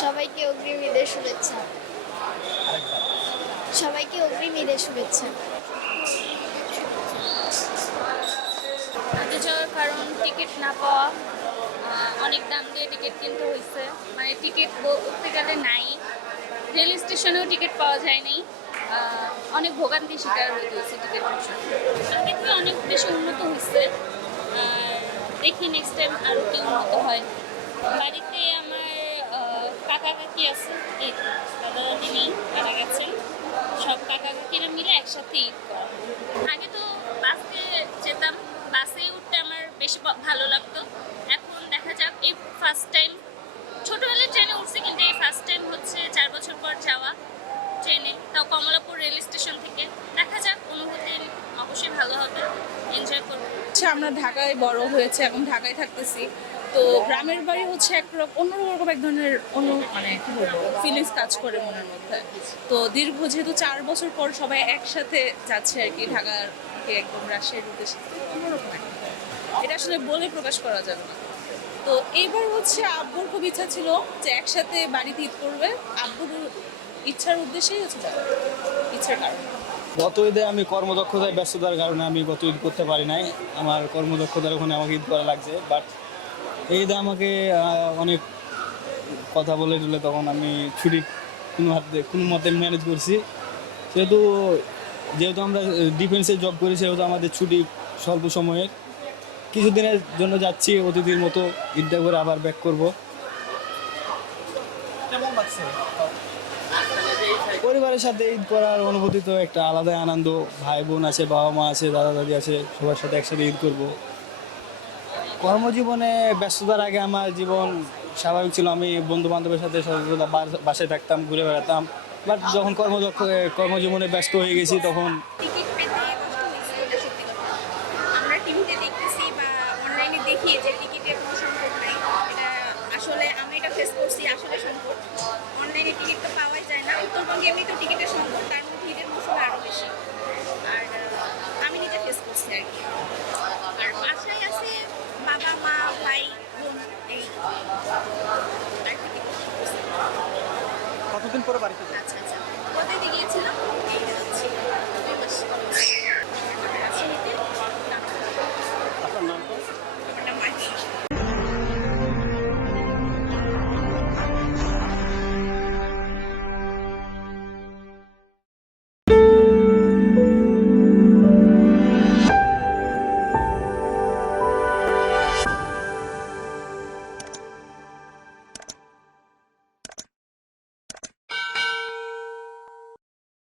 সবাইকে অগ্রিম ঈদের শুভেচ্ছা। সবাইকে অগ্রিম ঈদের শুভেচ্ছা। আগে যাওয়ার কারণ টিকিট না পাওয়া, অনেক দাম দিয়ে টিকিট কিনতে হয়েছে, মানে টিকিট বলতে গেলে নাই, রেল স্টেশনেও টিকিট পাওয়া যায়নি, অনেক ভোগান্তির শিকার হয়ে গেছে টিকিট আগে থেকে অনেক বেশি উন্নত হয়েছে। আর দেখি নেক্সট টাইম আরও কি উন্নত হয়। বাড়িতে আমার কাকা কাকি আছে, এই দাদা দাদি নেই, মারা গেছেন। সব কাকা কাকিরা মিলে একসাথে ঈদ করা। আগে তো বাসে যেতাম, বাসে উঠতে আমার বেশি ভালো লাগতো। এখন দেখা যাক, এই ফার্স্ট টাইম, ছোটোবেলায় ট্রেনে উঠছি, কিন্তু এই ফার্স্ট টাইম হচ্ছে 4 বছর পর যাওয়া ট্রেনে, তাও কমলাপুর রেল স্টেশন থেকে। দেখা যাক, অনুভূতি অবশ্যই ভালো হবে, এনজয় করবো। আমরা ঢাকায় বড় হয়েছে এবং ঢাকায় থাকতেছি, তো গ্রামের বাড়ি হচ্ছে অন্যরকম এক ধরনের মানে কি বলবো ফিলিংস কাজ করে মনের মধ্যে। তো দীর্ঘ যেহেতু 4 বছর পর সবাই একসাথে যাচ্ছে আর কি, ঢাকার থেকে একদম রাজশাহীর উদ্দেশ্যে, অন্যরকম একটা, এটা আসলে বলে প্রকাশ করা যাবে না। তো এইবার হচ্ছে আব্বুর খুব ইচ্ছা ছিল যে একসাথে বাড়িতে ঈদ করবে, আব্বুর ইচ্ছার উদ্দেশ্যেই হচ্ছে যাবে, ইচ্ছার কারণে। গত ঈদে আমি কর্মদক্ষতায় ব্যস্ততার কারণে আমি গত ঈদ করতে পারি নাই। আমার কর্মদক্ষতার ওখানে আমাকে ঈদ করা লাগছে। বাট এই ঈদে আমাকে অনেক কথা বলে টুলে তখন আমি ছুটি কোনো মতে ম্যানেজ করছি। সেহেতু যেহেতু আমরা ডিফেন্সে জব করি, সেহেতু আমাদের ছুটি স্বল্প সময়ের, কিছুদিনের জন্য যাচ্ছি অতিথির মতো, ঈদটা করে আবার ব্যাক করব। কেমন লাগছে? পরিবারের সাথে ঈদ করার অনুভূতি তো একটা আলাদাই আনন্দ। ভাই বোন আছে, বাবা মা আছে, দাদা দাদি আছে, সবার সাথে একসাথে ঈদ করব। কর্মজীবনে ব্যস্ততার আগে আমার জীবন স্বাভাবিক ছিল, আমি বন্ধু বান্ধবের সাথে সর্বদা বাসায় থাকতাম, ঘুরে বেড়াতাম। বাট যখন কর্মজীবনে ব্যস্ত হয়ে গেছি তখন টিকিট পেতে কষ্ট হয়েছে, এটা সত্যি কথা। আমরা টিভিতে দেখতেছি বা অনলাইনে দেখি যে টিকিটের কোনো সংকট নাই, এটা আসলে আমি এটা ফেস করছি, আসলে সংকট। অনলাইনে টিকিট তো পাওয়াই যায় না, উত্তরবঙ্গে এমনি তো টিকিটের সংকট, তার মধ্যে ঈদের মৌসুমে আরও বেশি। আর আমি নিজে ফেস করছি আর কি। আর বাসায় আছে বাবা মা ভাই বোন, এই আর কি করছি। কতদিন পরে বাড়িতে যাচ্ছেন? আচ্ছা আচ্ছা, কোথায় গিয়েছিলাম, এই যাচ্ছি 2 মাস।